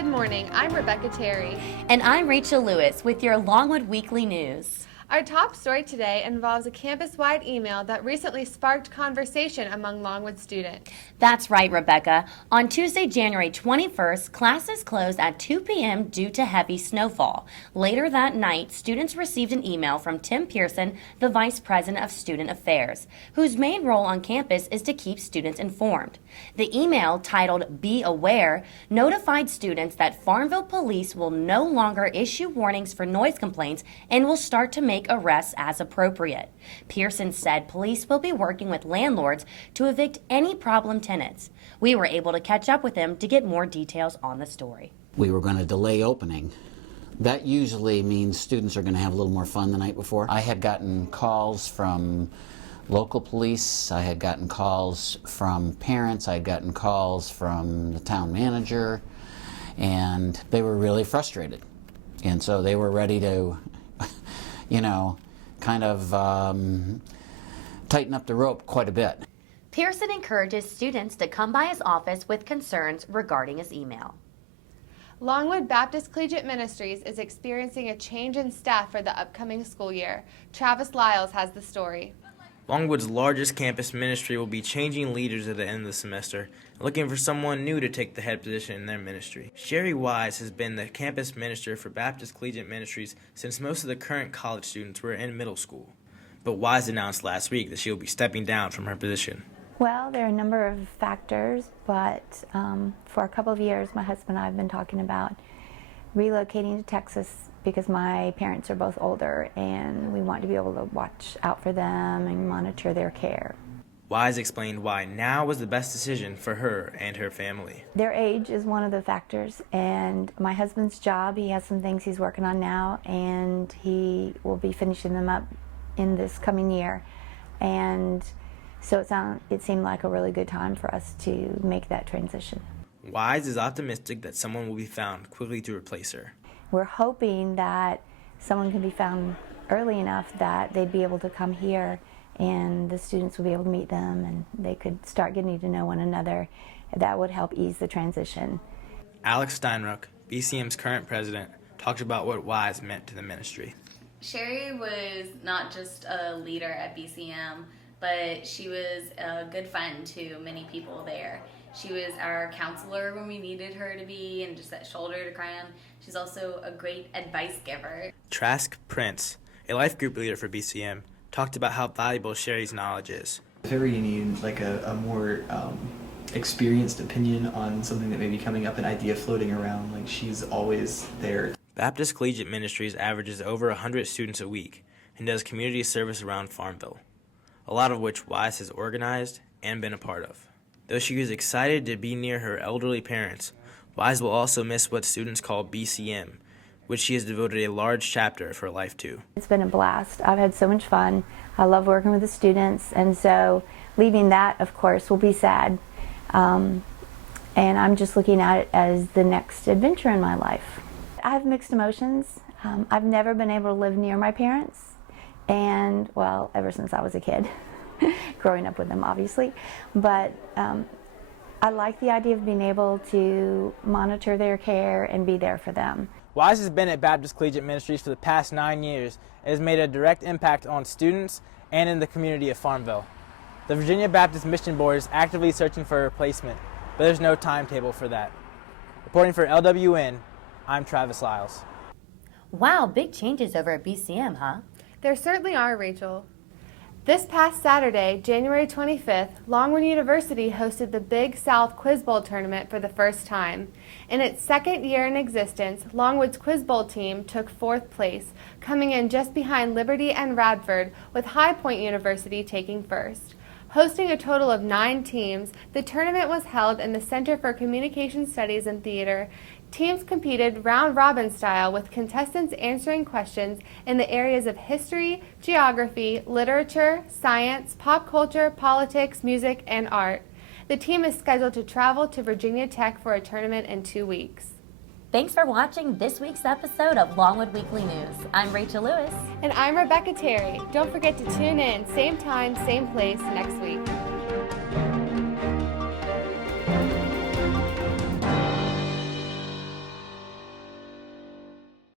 Good morning, I'm Rebecca Terry. And I'm Rachel Lewis with your Longwood Weekly News. Our top story today involves a campus-wide email that recently sparked conversation among Longwood students. That's right, Rebecca. On Tuesday, January 21st, classes closed at 2 p.m. due to heavy snowfall. Later that night, students received an email from Tim Pearson, the Vice President of Student Affairs, whose main role on campus is to keep students informed. The email, titled Be Aware, notified students that Farmville police will no longer issue warnings for noise complaints and will start to make arrests as appropriate. Pearson said police will be working with landlords to evict any problem tenants. We were able to catch up with him to get more details on the story. We were going to delay opening. That usually means students are going to have a little more fun the night before. I had gotten calls from local police, I had gotten calls from parents, I had gotten calls from the town manager, and they were really frustrated. And so they were ready to kind of tighten up the rope quite a bit. Pearson encourages students to come by his office with concerns regarding his email. Longwood Baptist Collegiate Ministries is experiencing a change in staff for the upcoming school year. Travis Lyles has the story. Longwood's largest campus ministry will be changing leaders at the end of the semester, looking for someone new to take the head position in their ministry. Sherry Wise has been the campus minister for Baptist Collegiate Ministries since most of the current college students were in middle school. But Wise announced last week that she will be stepping down from her position. Well, there are a number of factors, but for a couple of years, my husband and I have been talking about relocating to Texas because my parents are both older and we want to be able to watch out for them and monitor their care. Wise explained why now was the best decision for her and her family. Their age is one of the factors, and my husband's job, he has some things he's working on now, and he will be finishing them up in this coming year. And so it seemed like a really good time for us to make that transition. Wise is optimistic that someone will be found quickly to replace her. We're hoping that someone can be found early enough that they'd be able to come here and the students will be able to meet them and they could start getting to know one another. That would help ease the transition. Alex Steinruck, BCM's current president, talked about what Wise meant to the ministry. Sherry was not just a leader at BCM, but she was a good friend to many people there. She was our counselor when we needed her to be and just that shoulder to cry on. She's also a great advice giver. Trask Prince, a life group leader for BCM, talked about how valuable Sherry's knowledge is. If ever you need like a more experienced opinion on something that may be coming up, an idea floating around, like she's always there. Baptist Collegiate Ministries averages over 100 students a week and does community service around Farmville, a lot of which Wise has organized and been a part of. Though she is excited to be near her elderly parents, Wise will also miss what students call BCM, which she has devoted a large chapter of her life to. It's been a blast. I've had so much fun. I love working with the students, and so leaving that, of course, will be sad. And I'm just looking at it as the next adventure in my life. I have mixed emotions. I've never been able to live near my parents, and, well, ever since I was a kid. Growing up with them, obviously, but I like the idea of being able to monitor their care and be there for them. Wise has been at Baptist Collegiate Ministries for the past 9 years and has made a direct impact on students and in the community of Farmville. The Virginia Baptist Mission Board is actively searching for a replacement, but there's no timetable for that. Reporting for LWN, I'm Travis Lyles. Wow, big changes over at BCM, huh? There certainly are, Rachel. This past Saturday, January 25th, Longwood University hosted the Big South Quiz Bowl tournament for the first time. In its second year in existence, Longwood's Quiz Bowl team took fourth place, coming in just behind Liberty and Radford, with High Point University taking first. Hosting a total of 9 teams, the tournament was held in the Center for Communication Studies and Theater. Teams competed round-robin style with contestants answering questions in the areas of history, geography, literature, science, pop culture, politics, music, and art. The team is scheduled to travel to Virginia Tech for a tournament in 2 weeks. Thanks for watching this week's episode of Longwood Weekly News. I'm Rachel Lewis. And I'm Rebecca Terry. Don't forget to tune in, same time, same place next week.